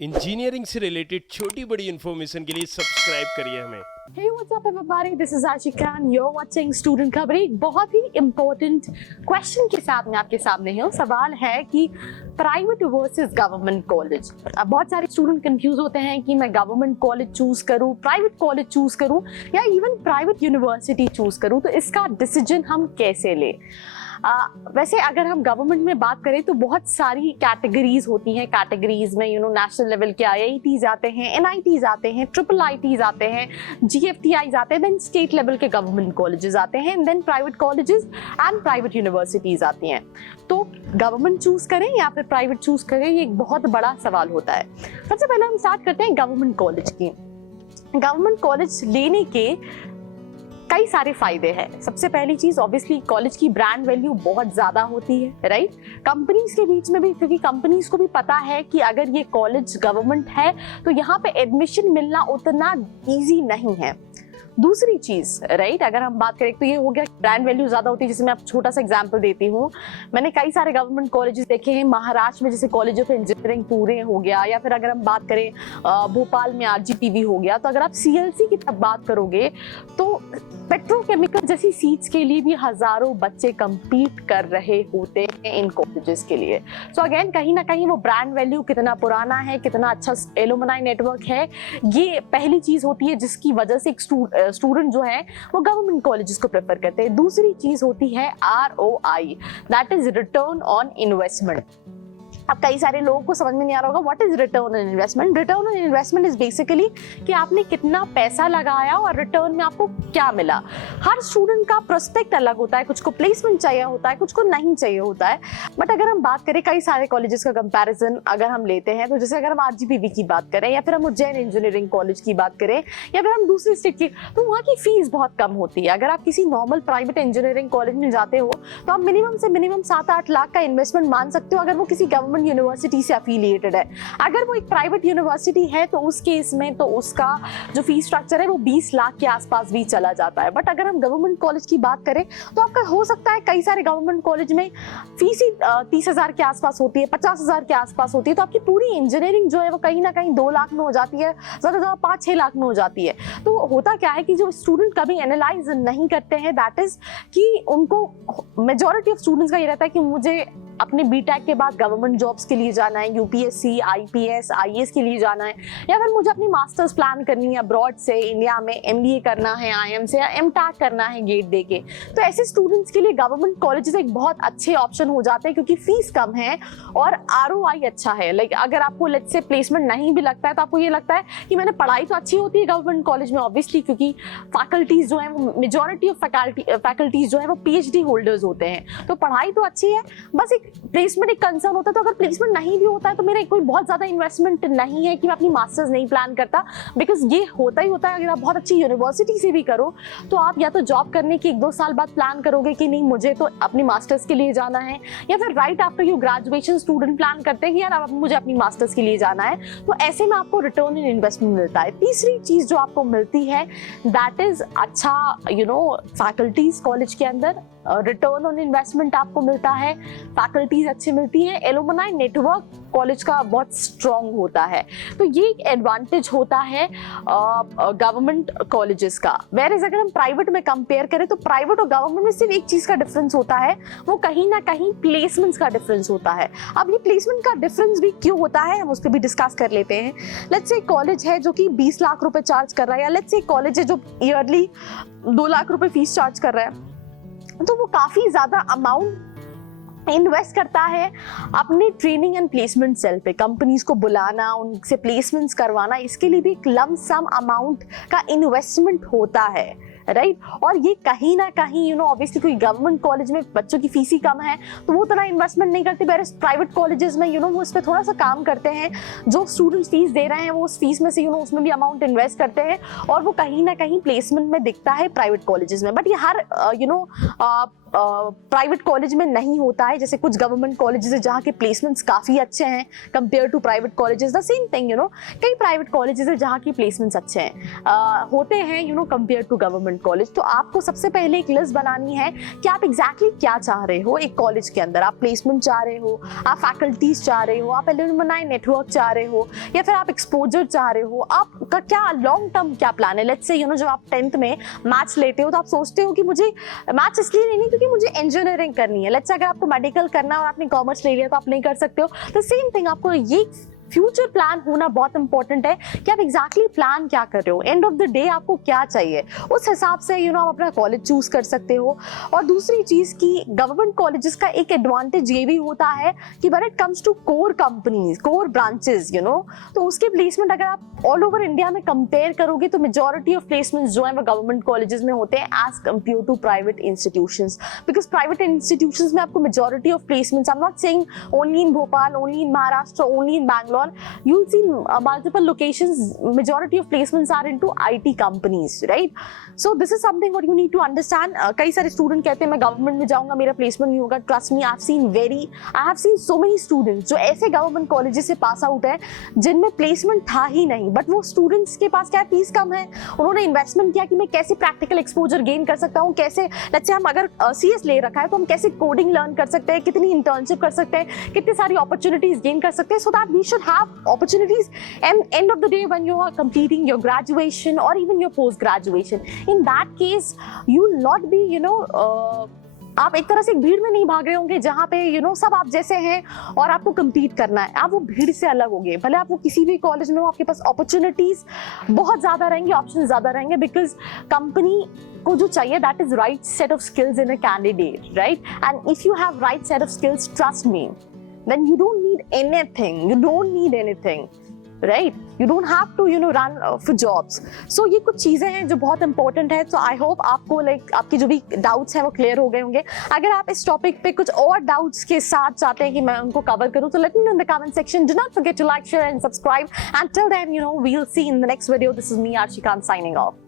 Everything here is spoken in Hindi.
इंजीनियरिंग से रिलेटेड छोटी बड़ी इन्फॉर्मेशन के लिए सब्सक्राइब करिए हमें। Hey, what's up everybody? This is Archie Khan. You're watching Student खबर। एक बहुत ही इम्पोर्टेंट क्वेश्चन के साथ मैं आपके सामने हूँ। सवाल है कि प्राइवेट वर्सेस गवर्नमेंट कॉलेज। अब बहुत सारे स्टूडेंट कंफ्यूज होते हैं कि मैं गवर्नमेंट कॉलेज चूज करूँ, प्राइवेट कॉलेज चूज करूँ या इवन प्राइवेट यूनिवर्सिटी चूज करूँ, तो इसका डिसीजन हम कैसे लें। वैसे अगर हम गवर्नमेंट में बात करें तो बहुत सारी कैटेगरीज होती हैं। कैटेगरीज में नेशनल लेवल के IITs आते हैं, NITs आते हैं, IIITs आते हैं, GFTIs आते हैं, देन स्टेट लेवल के गवर्नमेंट कॉलेजेस आते हैं, then private colleges and private universities आती हैं। तो गवर्नमेंट चूज करें या फिर प्राइवेट चूज करें, ये एक बहुत बड़ा सवाल होता है। सबसे पहले हम स्टार्ट करते हैं गवर्नमेंट कॉलेज की। गवर्नमेंट कॉलेज लेने के कई सारे फायदे हैं। सबसे पहली चीज ऑब्वियसली कॉलेज की ब्रांड वैल्यू बहुत ज्यादा होती है, राइट। कंपनीज के बीच में भी, क्योंकि कंपनीज को भी पता है कि अगर ये कॉलेज गवर्नमेंट है तो यहाँ पे एडमिशन मिलना उतना इजी नहीं है। दूसरी चीज, राइट, अगर हम बात करें तो ये हो गया ब्रांड वैल्यू ज्यादा होती है। जैसे मैं आप छोटा सा एग्जांपल देती हूँ, मैंने कई सारे गवर्नमेंट कॉलेजेस देखे हैं महाराष्ट्र में, जैसे कॉलेज ऑफ इंजीनियरिंग पुणे हो गया, या फिर अगर हम बात करें भोपाल में RGPV हो गया। तो अगर आप CLC की तब बात करोगे तो पेट्रोकेमिकल जैसी सीट्स के लिए भी हजारों बच्चे compete कर रहे होते हैं इन कॉलेजेस के लिए। सो अगेन कहीं ना कहीं वो ब्रांड वैल्यू कितना पुराना है, कितना अच्छा एलुमनाई नेटवर्क है, ये पहली चीज होती है जिसकी वजह से एक स्टूडेंट जो है वो गवर्नमेंट कॉलेजेस को प्रेफर करते हैं। दूसरी चीज होती है ROI, that is return on investment. अब कई सारे लोगों को समझ में नहीं आ रहा होगा what is return on investment. Return on investment is basically कि आपने कितना पैसा लगाया और रिटर्न में आपको क्या मिला। हर स्टूडेंट का प्रोस्पेक्ट अलग होता है, कुछ को प्लेसमेंट चाहिए होता है, कुछ को नहीं चाहिए होता है। बट अगर हम बात करें कई सारे कॉलेजेस का कंपैरिजन अगर हम लेते हैं, तो जैसे अगर हम RGPV की बात करें या फिर हम उज्जैन इंजीनियरिंग कॉलेज की बात करें या फिर हम दूसरी स्टेट की, तो वहाँ की फीस बहुत कम होती है। अगर आप किसी नॉर्मल प्राइवेट इंजीनियरिंग कॉलेज में जाते हो तो आप मिनिमम से मिनिमम 7-8 लाख का इन्वेस्टमेंट मान सकते हो, अगर वो किसी गवर्नमेंट यूनिवर्सिटी से एफिलिएटेड है। अगर वो एक प्राइवेट यूनिवर्सिटी है तो उस केस में तो उसका जो फीस स्ट्रक्चर है वो 20 लाख के आसपास भी चला जाता है। बट अगर हम गवर्नमेंट कॉलेज की बात करें तो आपका हो सकता है कई सारे गवर्नमेंट कॉलेज में फीस ही 30,000 के आसपास होती है, 50,000 के आसपास होती है। तो आपकी पूरी इंजीनियरिंग जो है वो कहीं ना कहीं 2 लाख में हो जाती है, ज्यादा ज्यादा 5-6 लाख में हो जाती है। तो होता क्या है कि जो स्टूडेंट कभी एनालाइज नहीं करते हैं, दैट इज कि उनको मेजॉरिटी ऑफ स्टूडेंट्स का ये रहता है कि मुझे अपने BTech के बाद गवर्नमेंट जॉब्स के लिए जाना है, UPSC, IPS, IAS के लिए जाना है, या फिर मुझे अपनी मास्टर्स प्लान करनी है अब्रॉड से, इंडिया में MBA करना है IIM से, या MTech करना है गेट दे के। तो ऐसे स्टूडेंट्स के लिए गवर्नमेंट कॉलेजेस एक बहुत अच्छे ऑप्शन हो जाते हैं, क्योंकि फीस कम है और ROI अच्छा है। लाइक अगर आपको लेट्स से प्लेसमेंट नहीं भी लगता है तो आपको ये लगता है कि मैंने पढ़ाई तो अच्छी होती है गवर्नमेंट कॉलेज में ऑब्वियसली, क्योंकि फैकल्टीज जो है वो मेजॉरिटी ऑफ फैकल्टीज जो है वो PhD होल्डर्स होते हैं। तो पढ़ाई तो अच्छी है, बस एक प्लेसमेंट एक कंसर्न होता है। तो अगर प्लेसमेंट नहीं भी होता है तो मेरा कोई बहुत ज्यादा इन्वेस्टमेंट नहीं है कि मैं अपनी मास्टर्स नहीं प्लान करता, बिकॉज ये होता ही होता है। अगर आप बहुत अच्छी यूनिवर्सिटी से भी करो तो आप या तो जॉब करने के 1-2 साल बाद प्लान करोगे कि नहीं मुझे तो अपनी मास्टर्स के लिए जाना है, या फिर right after you graduation student plan करते हैं कि यार अब मुझे अपनी मास्टर्स के लिए जाना है। तो ऐसे में आपको रिटर्न इन इन्वेस्टमेंट मिलता है। तीसरी चीज जो आपको मिलती है दैट इज अच्छा फैकल्टीज कॉलेज के अंदर रिटर्न ऑन इन्वेस्टमेंट आपको मिलता है, फैकल्टीज अच्छी मिलती है, एलुमनाई नेटवर्क कॉलेज का बहुत स्ट्रॉन्ग होता है। तो ये एक एडवांटेज होता है गवर्नमेंट कॉलेजेस का। वेयरएज अगर हम प्राइवेट में कंपेयर करें तो प्राइवेट और गवर्नमेंट में सिर्फ एक चीज का डिफरेंस होता है, वो कहीं ना कहीं प्लेसमेंट्स का डिफरेंस होता है। अब ये प्लेसमेंट का डिफरेंस भी क्यों होता है हम उस पर भी डिस्कस कर लेते हैं। लेट्स से कॉलेज है जो कि 20 लाख रुपए चार्ज कर रहा है, या लेट्स से कॉलेज है जो ईयरली 2 लाख रुपए फीस चार्ज कर रहा है, तो वो काफी ज्यादा अमाउंट इन्वेस्ट करता है अपने ट्रेनिंग एंड प्लेसमेंट सेल पे। कंपनीज को बुलाना, उनसे प्लेसमेंट्स करवाना, इसके लिए भी एक लम सम अमाउंट का इन्वेस्टमेंट होता है, राइट। और ये कहीं ना कहीं ऑब्वियसली कोई गवर्नमेंट कॉलेज में बच्चों की फीस ही कम है तो वो उतना इन्वेस्टमेंट नहीं करते, वेयर प्राइवेट कॉलेजेस में वो इस पर थोड़ा सा काम करते हैं। जो स्टूडेंट्स फीस दे रहे हैं वो उस फीस में से उसमें भी अमाउंट इन्वेस्ट करते हैं, और वो कहीं ना कहीं प्लेसमेंट में दिखता है प्राइवेट कॉलेजेस में। बट ये हर प्राइवेट कॉलेज में नहीं होता है, जैसे कुछ गवर्नमेंट कॉलेजेस है जहाँ के प्लेसमेंट्स काफ़ी अच्छे हैं compare to private colleges, the same thing कई प्राइवेट कॉलेजेस है जहाँ की प्लेसमेंट्स अच्छे हैं होते हैं कंपेयर टू गवर्नमेंट कॉलेज। तो आपको सबसे पहले एक लिस्ट बनानी है कि आप एग्जैक्टली क्या चाह रहे हो एक कॉलेज के अंदर। आप प्लेसमेंट चाह रहे हो, आप फैकल्टीज चाह रहे हो, आप एलुमनाई नेटवर्क चाह रहे हो, या फिर आप एक्सपोजर चाह रहे हो, आपका क्या लॉन्ग टर्म क्या प्लान है। लेट्स से जब आप 10th में मैथ्स लेते हो तो आप सोचते हो कि मुझे मैथ्स इसलिए नहीं क्योंकि मुझे इंजीनियरिंग करनी है। लेट्स से अगर आपको मेडिकल करना है और आपने कॉमर्स ले लिया तो आप नहीं कर सकते हो। तो सेम थिंग, आपको ये फ्यूचर प्लान होना बहुत इंपॉर्टेंट है कि आप एग्जैक्टली प्लान क्या कर रहे हो, एंड ऑफ द डे आपको क्या चाहिए, उस हिसाब से आप अपना कॉलेज चूज कर सकते हो। और दूसरी चीज की गवर्नमेंट कॉलेजेस का एक एडवांटेज ये भी होता है कि when it comes to core companies, core branches तो उसके प्लेसमेंट अगर आप ऑल ओवर इंडिया में कंपेयर करोगे तो मेजॉरिटी ऑफ प्लेसमेंट्स जो है वो गवर्नमेंट कॉलेजेस में होते हैं as compared to private institutions. Because private institutions में आपको majority of placements, I am not saying only in Bhopal, only in Maharashtra, only in Bangalore, you'll see multiple locations, majority of placements are into IT companies, right? So this is something what you need to understand. कई सारे स्टूडेंट कहते हैं मैं गवर्नमेंट में जाऊंगा मेरा प्लेसमेंट नहीं होगा। Trust me, I have seen so many students जो ऐसे गवर्नमेंट कॉलेजेस से पास आउट है जिनमें प्लेसमेंट था ही नहीं, बट वो स्टूडेंट्स के पास क्या फीस कम है, उन्होंने इन्वेस्टमेंट किया कि मैं कैसे प्रैक्टिकल एक्सपोजर गेन कर सकता हूँ, कैसे लेट्स से हम अगर CS ले रखा है तो हम कैसे कोडिंग लर्न कर सकते हैं, कितनी इंटर्नशिप कर सकते हैं, कितनी सारी अपॉर्चुनिटीज गेन कर सकते हैं, so that we should have opportunities and end of the day when you are completing your graduation or even your post graduation, in that case you will not be आप एक तरह से एक भीड़ में नहीं भाग रहे होंगे जहाँ पे सब आप जैसे हैं और आपको compete करना है। आप वो भीड़ से अलग होंगे, भले आप वो किसी भी कॉलेज में हो, आपके पास अपॉर्चुनिटीज बहुत ज्यादा रहेंगे, ऑप्शन ज्यादा रहेंगे, बिकॉज कंपनी को जो चाहिए that is right set of skills in a candidate, right? And if you have right set of skills, trust me, then you don't need anything, right? You don't have to run for jobs. So ये कुछ चीजें हैं जो बहुत इंपॉर्टेंट है। So I hope आपको आपके जो भी डाउट्स हैं वो क्लियर हो गए होंगे। अगर आप इस टॉपिक पे कुछ और डाउट्स के साथ चाहते हैं कि मैं उनको कवर करूं तो let me know in the comment section. Do not forget to like, share and subscribe. Until then, we'll see in the next video. This is me, Arshikan, signing off.